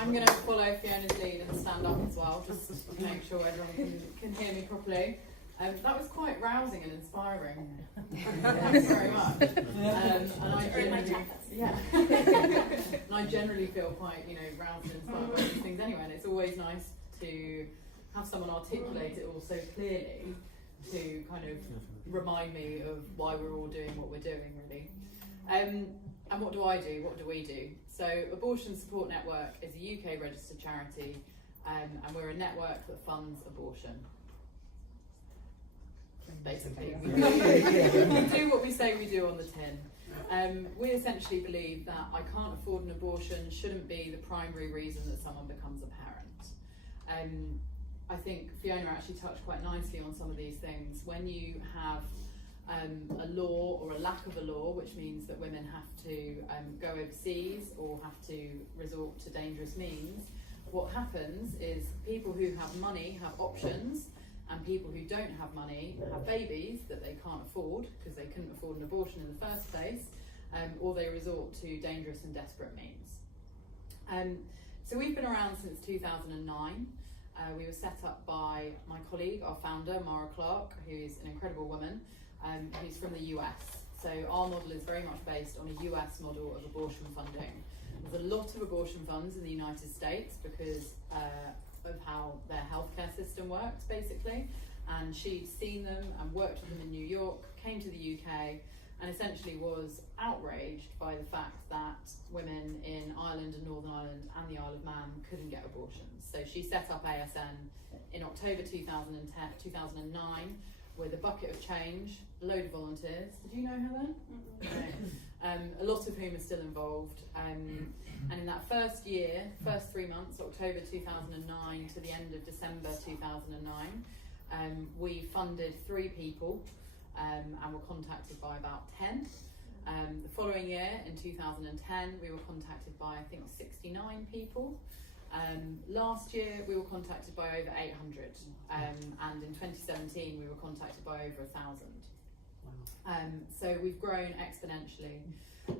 I'm going to follow Fiona's lead and stand up as well, just to make sure everyone can hear me properly. That was quite rousing and inspiring. Thanks very much. And I generally feel quite, roused and inspired by these things anyway. And it's always nice to have someone articulate it all so clearly to kind of remind me of why we're all doing what we're doing, really. And what do I do? What do we do? So Abortion Support Network is a UK registered charity, and we're a network that funds abortion. Basically, we do what we say we do on the tin. We essentially believe that I can't afford an abortion shouldn't be the primary reason that someone becomes a parent. I think Fiona actually touched quite nicely on some of these things. When you have a law or a lack of a law, which means that women have to go overseas or have to resort to dangerous means, what happens is people who have money have options, and people who don't have money have babies that they can't afford because they couldn't afford an abortion in the first place, or they resort to dangerous and desperate means. So we've been around since 2009. We were set up by my colleague, our founder, Mara Clark, who's an incredible woman, who's from the US. So our model is very much based on a US model of abortion funding. There's a lot of abortion funds in the United States because of how their healthcare system works, basically. And she'd seen them and worked with them in New York, came to the UK, and essentially was outraged by the fact that women in Ireland and Northern Ireland and the Isle of Man couldn't get abortions. So she set up ASN in October 2009 with a bucket of change, a load of volunteers. Did you know her then? A lot of whom are still involved. And in that first 3 months, October 2009 to the end of December 2009, we funded 3 people and were contacted by about 10. The following year, in 2010, we were contacted by, I think, 69 people. Last year, we were contacted by over 800. And in 2017, we were contacted by over 1,000. So we've grown exponentially.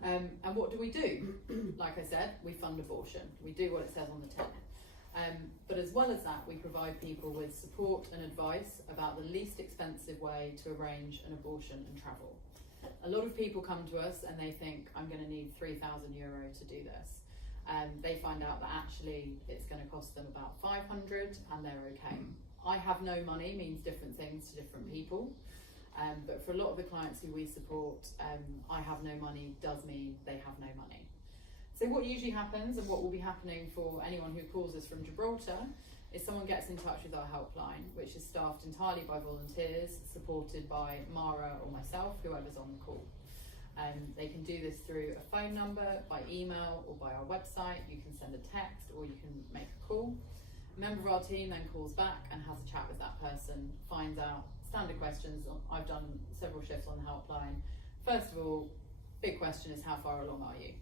And what do? Like I said, we fund abortion. We do what it says on the tin. But as well as that, we provide people with support and advice about the least expensive way to arrange an abortion and travel. A lot of people come to us and they think, I'm going to need €3,000 to do this. They find out that actually it's going to cost them about 500 and they're okay. I have no money means different things to different people. But for a lot of the clients who we support, I have no money does mean they have no money. So what usually happens, and what will be happening for anyone who calls us from Gibraltar, is someone gets in touch with our helpline, which is staffed entirely by volunteers, supported by Mara or myself, whoever's on the call. They can do this through a phone number, by email, or by our website. You can send a text or you can make a call. A member of our team then calls back and has a chat with that person, finds out standard questions. I've done several shifts on the helpline. First of all, big question is, how far along are you?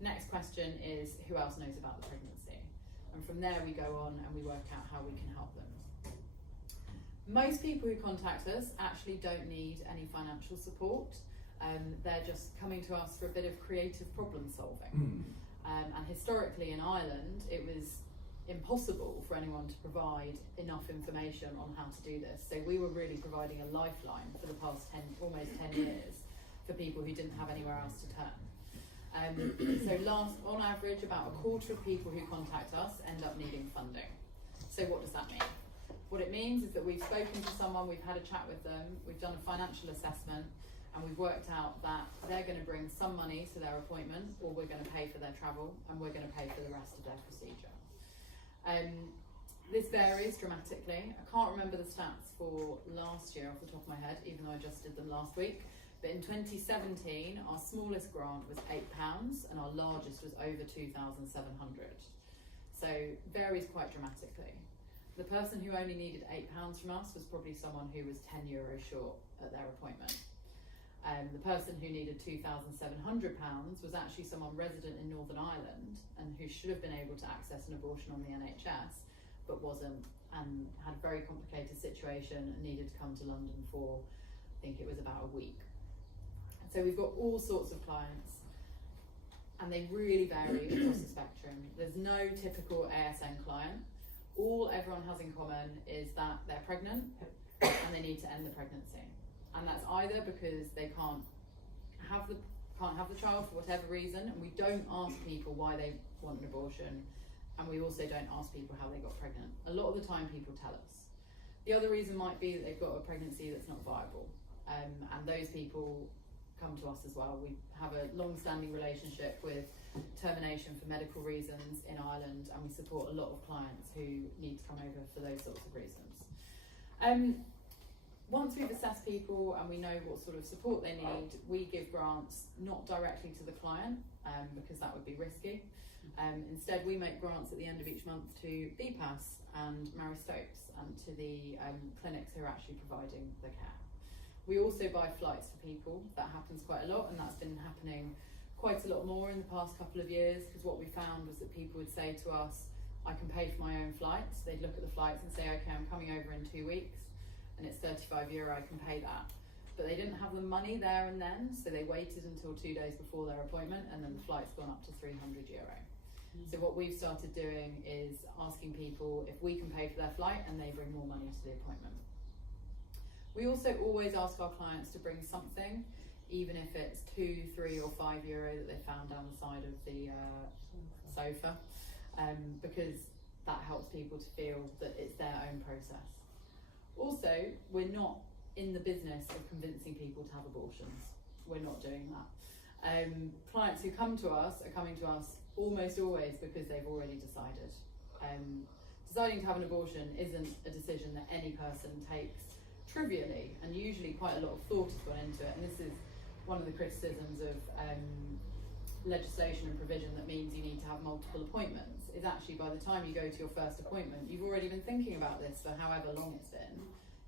Next question is, who else knows about the pregnancy? And from there we go on and we work out how we can help them. Most people who contact us actually don't need any financial support. They're just coming to us for a bit of creative problem solving. And historically in Ireland, it was impossible for anyone to provide enough information on how to do this. So we were really providing a lifeline for the past almost 10 years for people who didn't have anywhere else to turn. On average, about a quarter of people who contact us end up needing funding. So what does that mean? What it means is that we've spoken to someone, we've had a chat with them, we've done a financial assessment, and we've worked out that they're going to bring some money to their appointment, or we're going to pay for their travel, and we're going to pay for the rest of their procedure. This varies dramatically. I can't remember the stats for last year off the top of my head, even though I just did them last week. But in 2017, our smallest grant was £8 and our largest was over 2,700. So varies quite dramatically. The person who only needed £8 from us was probably someone who was €10 short at their appointment. The person who needed £2,700 was actually someone resident in Northern Ireland and who should have been able to access an abortion on the NHS, but wasn't, and had a very complicated situation and needed to come to London for, I think it was about a week. So we've got all sorts of clients. and they really vary across the spectrum. There's no typical ASN client. All everyone has in common is that they're pregnant and they need to end the pregnancy. And that's either because they can't have the child for whatever reason, and we don't ask people why they want an abortion, and we also don't ask people how they got pregnant. A lot of the time people tell us. The other reason might be that they've got a pregnancy that's not viable, and those people come to us as well. We have a long-standing relationship with termination for medical reasons in Ireland, and we support a lot of clients who need to come over for those sorts of reasons. Once we've assessed people and we know what sort of support they need, we give grants not directly to the client, because that would be risky. Instead, we make grants at the end of each month to BPAS and Mary Stopes and to the clinics who are actually providing the care. We also buy flights for people. That happens quite a lot, and that's been happening quite a lot more in the past couple of years, because what we found was that people would say to us, I can pay for my own flights. They'd look at the flights and say, okay, I'm coming over in 2 weeks and it's €35, I can pay that. But they didn't have the money there and then, so they waited until 2 days before their appointment, and then the flight's gone up to €300. So what we've started doing is asking people if we can pay for their flight and they bring more money to the appointment. We also always ask our clients to bring something, even if it's €2, €3 or €5 that they found down the side of the sofa, because that helps people to feel that it's their own process. Also, we're not in the business of convincing people to have abortions. We're not doing that. Clients who come to us are coming to us almost always because they've already decided. Deciding to have an abortion isn't a decision that any person takes trivially, and usually quite a lot of thought has gone into it. And this is one of the criticisms of legislation and provision that means you need to have multiple appointments, is actually by the time you go to your first appointment, you've already been thinking about this for however long it's been.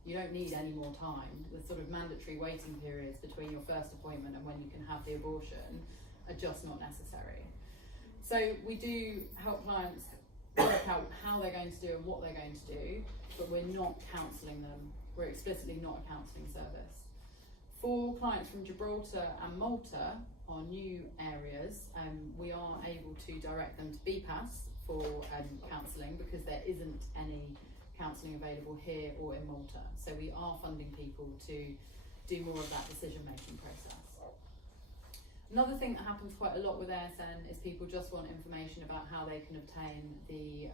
You don't need any more time. The sort of mandatory waiting periods between your first appointment and when you can have the abortion are just not necessary. So we do help clients work out how they're going to do and what they're going to do, but we're not counselling them. We're explicitly not a counselling service. For clients from Gibraltar and Malta, our new areas, we are able to direct them to BPAS for counselling, because there isn't any counselling available here or in Malta. So we are funding people to do more of that decision-making process. Another thing that happens quite a lot with ASN is people just want information about how they can obtain the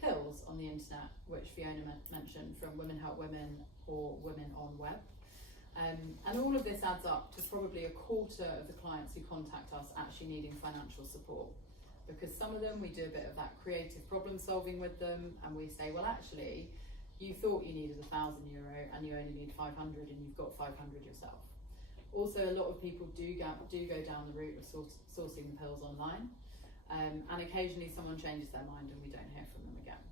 pills on the internet, which Fiona mentioned, from Women Help Women or Women on Web. And all of this adds up to probably a quarter of the clients who contact us actually needing financial support, because some of them we do a bit of that creative problem solving with them, and we say, well, actually, you thought you needed €1,000 and you only need 500 and you've got 500 yourself. Also, a lot of people do go down the route of sourcing the pills online, and occasionally someone changes their mind and we don't hear from them again.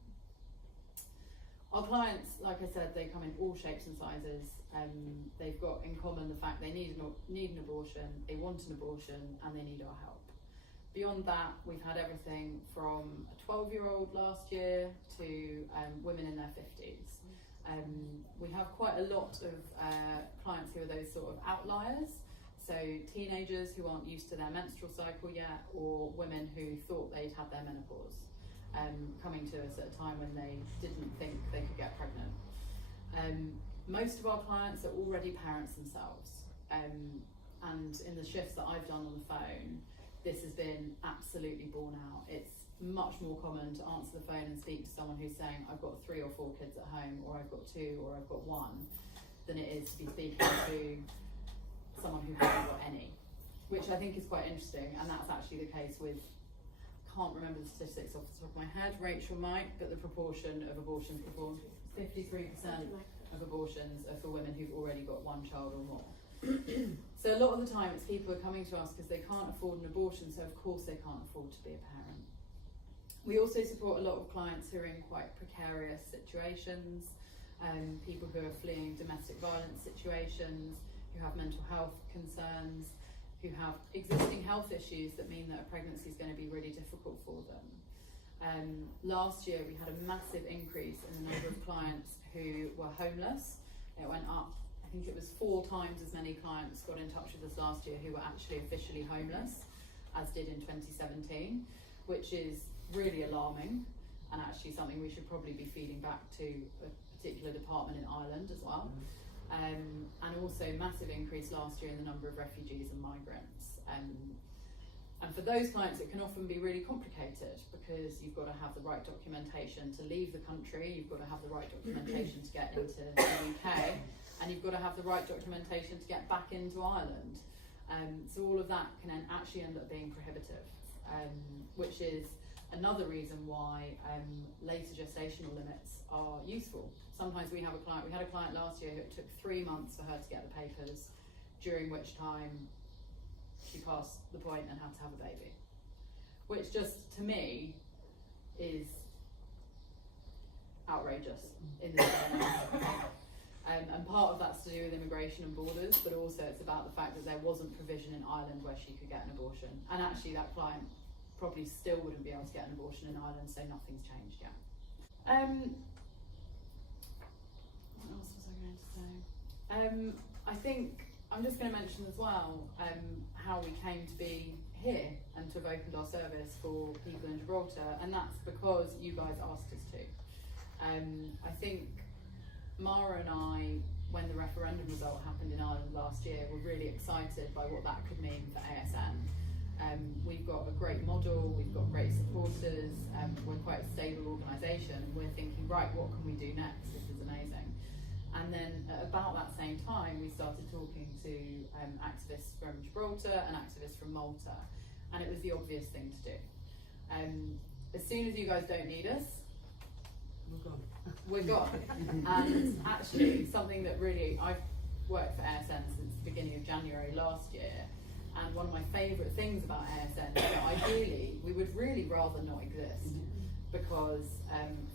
Our clients, like I said, they come in all shapes and sizes. They've got in common the fact they need an abortion, they want an abortion, and they need our help. Beyond that, we've had everything from a 12-year-old last year to women in their 50s. We have quite a lot of clients who are those sort of outliers, so teenagers who aren't used to their menstrual cycle yet, or women who thought they'd had their menopause, coming to us at a time when they didn't think they could get pregnant. Most of our clients are already parents themselves, and in the shifts that I've done on the phone, this has been absolutely borne out. It's much more common to answer the phone and speak to someone who's saying, I've got 3 or 4 kids at home, or I've got 2, or I've got 1, than it is to be speaking to someone who hasn't got any, which I think is quite interesting. And that's actually the case with, I can't remember the statistics off the top of my head, Rachel might, but the proportion of abortions performed, 53% of abortions are for women who've already got 1 child or more. So a lot of the time it's people are coming to us because they can't afford an abortion, so of course they can't afford to be a parent. We also support a lot of clients who are in quite precarious situations, people who are fleeing domestic violence situations, who have mental health concerns, who have existing health issues that mean that a pregnancy is going to be really difficult for them. Last year we had a massive increase in the number of clients who were homeless. It went up, I think it was 4 times as many clients got in touch with us last year who were actually officially homeless. as did in 2017, which is really alarming, and actually something we should probably be feeding back to a particular department in Ireland as well. And also massive increase last year in the number of refugees and migrants. And for those clients, it can often be really complicated because you've got to have the right documentation to leave the country, you've got to have the right documentation to get into the UK, and you've got to have the right documentation to get back into Ireland. So all of that can actually end up being prohibitive, which is another reason why later gestational limits are useful. Sometimes we had a client last year who it took 3 months for her to get the papers, during which time she passed the point and had to have a baby, which just to me is outrageous in this day and age. And part of that's to do with immigration and borders, but also it's about the fact that there wasn't provision in Ireland where she could get an abortion. And actually that client probably still wouldn't be able to get an abortion in Ireland, so nothing's changed yet. What else was I going to say? I think I'm just going to mention as well how we came to be here and to have opened our service for people in Gibraltar, and that's because you guys asked us to. I think Mara and I, when the referendum result happened in Ireland last year, were really excited by what that could mean for ASN. We've got a great model, we've got great supporters, we're quite a stable organisation, and we're thinking, right, what can we do next? This is amazing. And then at about that same time, we started talking to activists from Gibraltar and activists from Malta, and it was the obvious thing to do. As soon as you guys don't need us, we're gone. And actually, something that really, I've worked for ASN since the beginning of January last year, and one of my favourite things about ASN is that ideally we would really rather not exist, because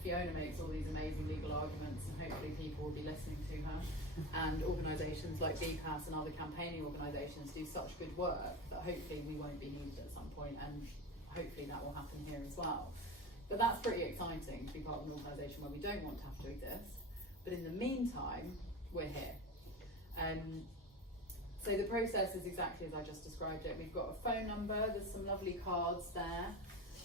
Fiona makes all these amazing legal arguments, and hopefully people will be listening to her, and organisations like BPAS and other campaigning organisations do such good work that hopefully we won't be needed at some point, and hopefully that will happen here as well. But that's pretty exciting to be part of an organisation where we don't want to have to exist, but in the meantime we're here. So the process is exactly as I just described it. We've got a phone number, there's some lovely cards there,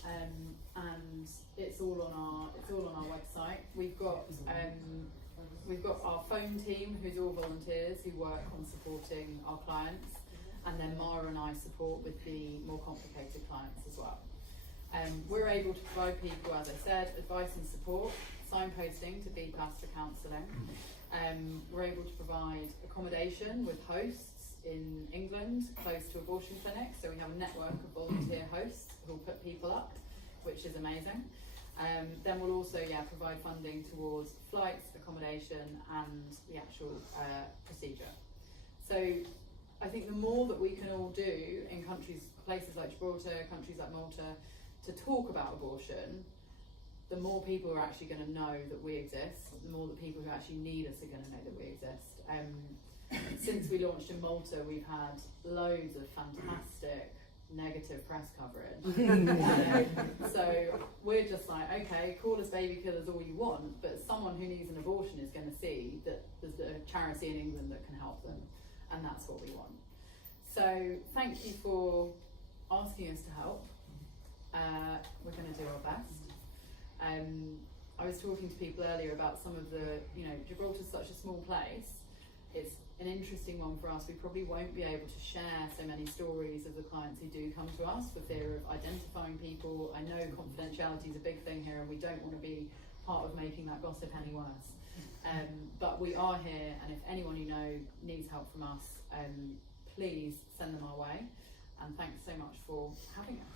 and it's all on our website. We've got our phone team, who's all volunteers who work on supporting our clients, and then Mara and I support with the more complicated clients as well. We're able to provide people, as I said, advice and support, signposting to BPAS for counselling. We're able to provide accommodation with hosts in England close to abortion clinics, so we have a network of volunteer hosts who will put people up, which is amazing. Then we'll also provide funding towards flights, accommodation, and the actual procedure. So I think the more that we can all do in places like Gibraltar, countries like Malta, to talk about abortion, the more people are actually going to know that we exist, the more that people who actually need us are going to know that we exist. Since we launched in Malta, we've had loads of fantastic negative press coverage. So we're just like, okay, call us baby killers all you want, but someone who needs an abortion is going to see that there's a charity in England that can help them, and that's what we want. So thank you for asking us to help. We're going to do our best. I was talking to people earlier about some of the, Gibraltar's such a small place. It's an interesting one for us. We probably won't be able to share so many stories of the clients who do come to us for fear of identifying people. I know confidentiality is a big thing here, and we don't want to be part of making that gossip any worse. But we are here, and if anyone you know needs help from us, please send them our way. And thanks so much for having us.